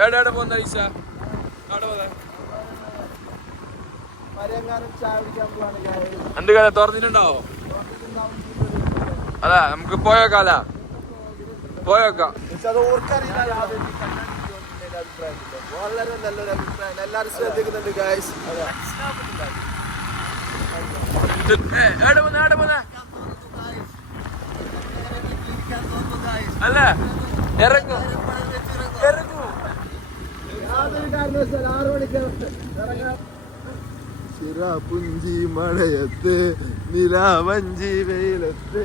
എവിടെ എവിടെ പോകുന്ന ഈസ അവിടെ guys. എന്ത് കഥ? തുറന്നിട്ടുണ്ടാവോ? അതാ നമുക്ക് പോയോക്കാല പോയോക്കാം. വളരെ നല്ലൊരു അഭിപ്രായം. എല്ലാരും ശ്രദ്ധിക്കുന്നുണ്ട് ഗായ്സ് അല്ല? ഇറങ്ങു. യാതൊരു കാരണവശാലും മണിക്ക് ഇറങ്ങാം മഴയത്ത് നിലാവഞ്ചി വെയിലത്ത്.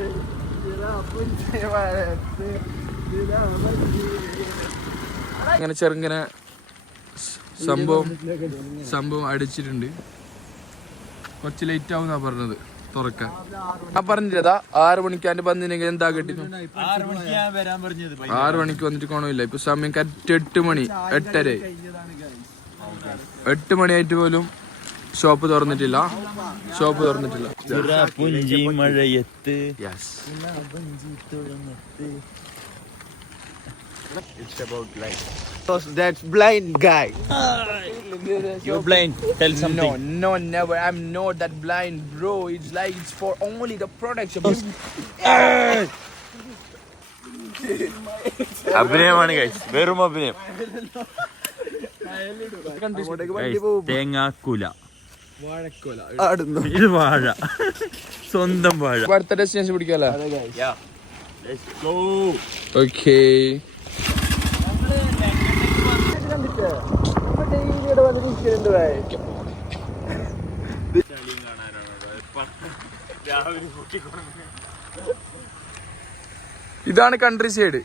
അങ്ങനെ ചെറുങ്ങനെ സംഭവം സംഭവം അടിച്ചിട്ടുണ്ട്. കുറച്ച് ലേറ്റ് ആവുന്നാ പറഞ്ഞത്. തുറക്കാൻ ഞാൻ പറഞ്ഞില്ലതാ ആറ് മണിക്കാണ്ട് വന്നില്ലെങ്കിൽ എന്താ കിട്ടിനു ആറ് മണിക്കാ മണിക്ക് വന്നിട്ട് കോണമില്ല. ഇപ്പൊ സമയം കറക്റ്റ് എട്ട് മണി എട്ടര എട്ട് മണിയായിട്ട് പോലും ഷോപ്പ് തുറന്നിട്ടില്ല. ഷോപ്പ് തുറന്നിട്ടില്ല. It's about life. Yes That's blind guy. You You're blind. No, something. no, never. I'm not that blind, bro. It's like it's for only the production. അഭിനയമാണ് ഗൈസ് വെറും അഭിനയം Guys, തേങ്ങാക്കുല ഇത് വാഴ സ്വന്തം വാഴ അടുത്ത ഡെസ്റ്റിനേഷൻ പിടിക്കാലോ Let's ഇതാണ് കൺട്രി സൈഡ്